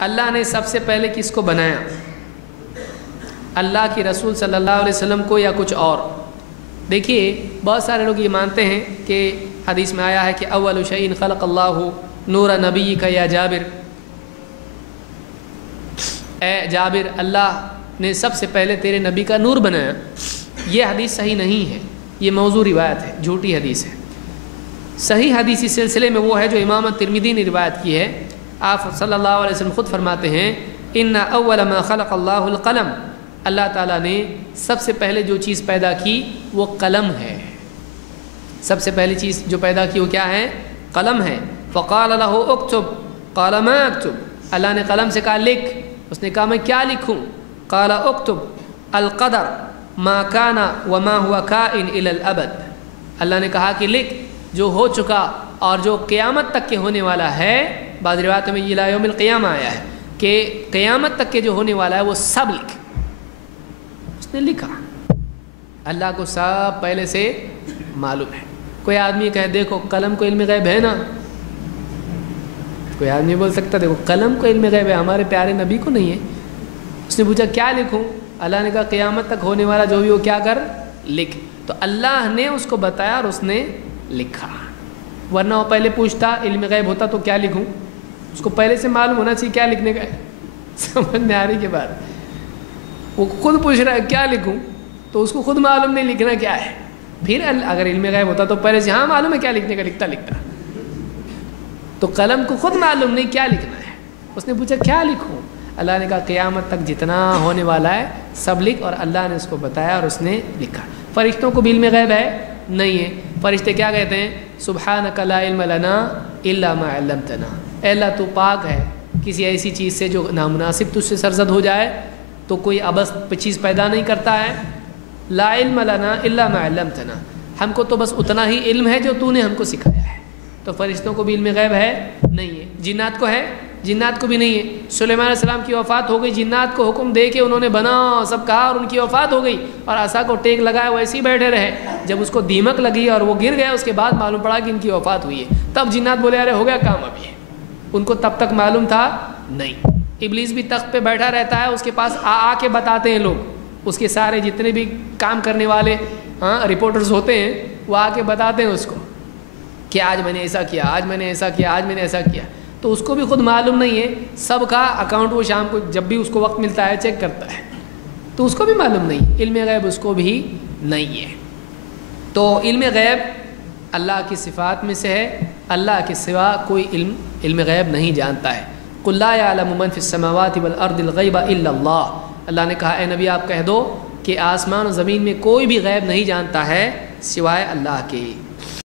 اللہ نے سب سے پہلے کس کو بنایا؟ اللہ کی رسول صلی اللہ علیہ وسلم کو یا کچھ اور؟ دیکھیے بہت سارے لوگ یہ مانتے ہیں کہ حدیث میں آیا ہے کہ اول شیء خلق اللہ نور نبی کا یا جابر، اے جابر اللہ نے سب سے پہلے تیرے نبی کا نور بنایا۔ یہ حدیث صحیح نہیں ہے، یہ موضوع روایت ہے، جھوٹی حدیث ہے۔ صحیح حدیث اس سلسلے میں وہ ہے جو امام ترمذی نے روایت کی ہے۔ آپ صلی اللہ علیہ وسلم خود فرماتے ہیں ان اول ما خلق اللہ القلم، اللہ تعالیٰ نے سب سے پہلے جو چیز پیدا کی وہ قلم ہے۔ سب سے پہلی چیز جو پیدا کی وہ کیا ہے؟ قلم ہے۔ فقال له اکتب قال ما اکتب، اللہ نے قلم سے کہا لکھ، اس نے کہا میں کیا لکھوں؟ قال اکتب القدر ما کان وما هو کائن الی الابد، اللہ نے کہا کہ لکھ جو ہو چکا اور جو قیامت تک کے ہونے والا ہے۔ بعض روایتوں میں الی یوم القیامہ آیا ہے کہ قیامت تک کے جو ہونے والا ہے وہ سب لکھ۔ اس نے لکھا، اللہ کو سب پہلے سے معلوم ہے۔ کوئی آدمی کہے دیکھو قلم کو علم غیب ہے نا، کوئی آدمی بول سکتا دیکھو قلم کو علم غیب ہے، ہمارے پیارے نبی کو نہیں ہے۔ اس نے پوچھا کیا لکھوں؟ اللہ نے کہا قیامت تک ہونے والا جو بھی وہ کیا کر لکھ۔ تو اللہ نے اس کو بتایا اور اس نے لکھا، ورنہ وہ پہلے پوچھتا علم غیب ہوتا تو کیا لکھوں؟ اس کو پہلے سے معلوم ہونا چاہیے کیا لکھنے کا ہے۔ سمجھ میں آنے کے بعد وہ خود پوچھ رہا ہے کیا لکھوں، تو اس کو خود معلوم نہیں لکھنا کیا ہے۔ پھر اگر علم غیب ہوتا تو پہلے سے ہاں معلوم ہے کیا لکھنے کا، لکھتا۔ تو قلم کو خود معلوم نہیں کیا لکھنا ہے، اس نے پوچھا کیا لکھوں؟ اللہ نے کہا قیامت تک جتنا ہونے والا ہے سب لکھ، اور اللہ نے اس کو بتایا اور اس نے لکھا۔ فرشتوں کو بھی علم غیب ہے؟ نہیں ہے۔ فرشتے کیا کہتے ہیں؟ سبحانک لا علم لنا الا ما علمتنا، اے اللہ تو پاک ہے کسی ایسی چیز سے جو نامناسب تجھ سے سرزد ہو جائے، تو کوئی عبث چیز پیدا نہیں کرتا ہے۔ لا علم لنا الا ما علمتنا، ہم کو تو بس اتنا ہی علم ہے جو تو نے ہم کو سکھایا ہے۔ تو فرشتوں کو بھی علم غیب ہے؟ نہیں ہے۔ جنات کو ہے؟ جنات کو بھی نہیں ہے۔ سلیمان علیہ السلام کی وفات ہو گئی، جنات کو حکم دے کے انہوں نے بنا سب کہا اور ان کی وفات ہو گئی، اور عصا کو ٹیک لگائے ویسے ہی بیٹھے رہے۔ جب اس کو دیمک لگی اور وہ گر گئے، اس کے بعد معلوم پڑا کہ ان کی وفات ہوئی ہے، تب جنات بولے ارے ہو گیا کام ابھی ہے۔ ان کو تب تک معلوم تھا نہیں۔ ابلیس بھی تخت پہ بیٹھا رہتا ہے، اس کے پاس آ کے بتاتے ہیں لوگ، اس کے سارے جتنے بھی کام کرنے والے رپورٹرز ہوتے ہیں وہ آ کے بتاتے ہیں اس کو کہ آج میں نے ایسا کیا، آج میں نے ایسا کیا، آج میں نے ایسا کیا۔ تو اس کو بھی خود معلوم نہیں ہے، سب کا اکاؤنٹ وہ شام کو جب بھی اس کو وقت ملتا ہے چیک کرتا ہے، تو اس کو بھی معلوم نہیں، علم غیب اس کو بھی نہیں ہے۔ تو علم غیب اللہ کی صفات میں سے ہے، اللہ کے سوا کوئی علم غیب نہیں جانتا ہے۔ قل لا يعلم من في السماوات والارض الغیب الا اللہ، اللہ نے کہا اے نبی آپ کہہ دو کہ آسمان و زمین میں کوئی بھی غیب نہیں جانتا ہے سوائے اللہ کے۔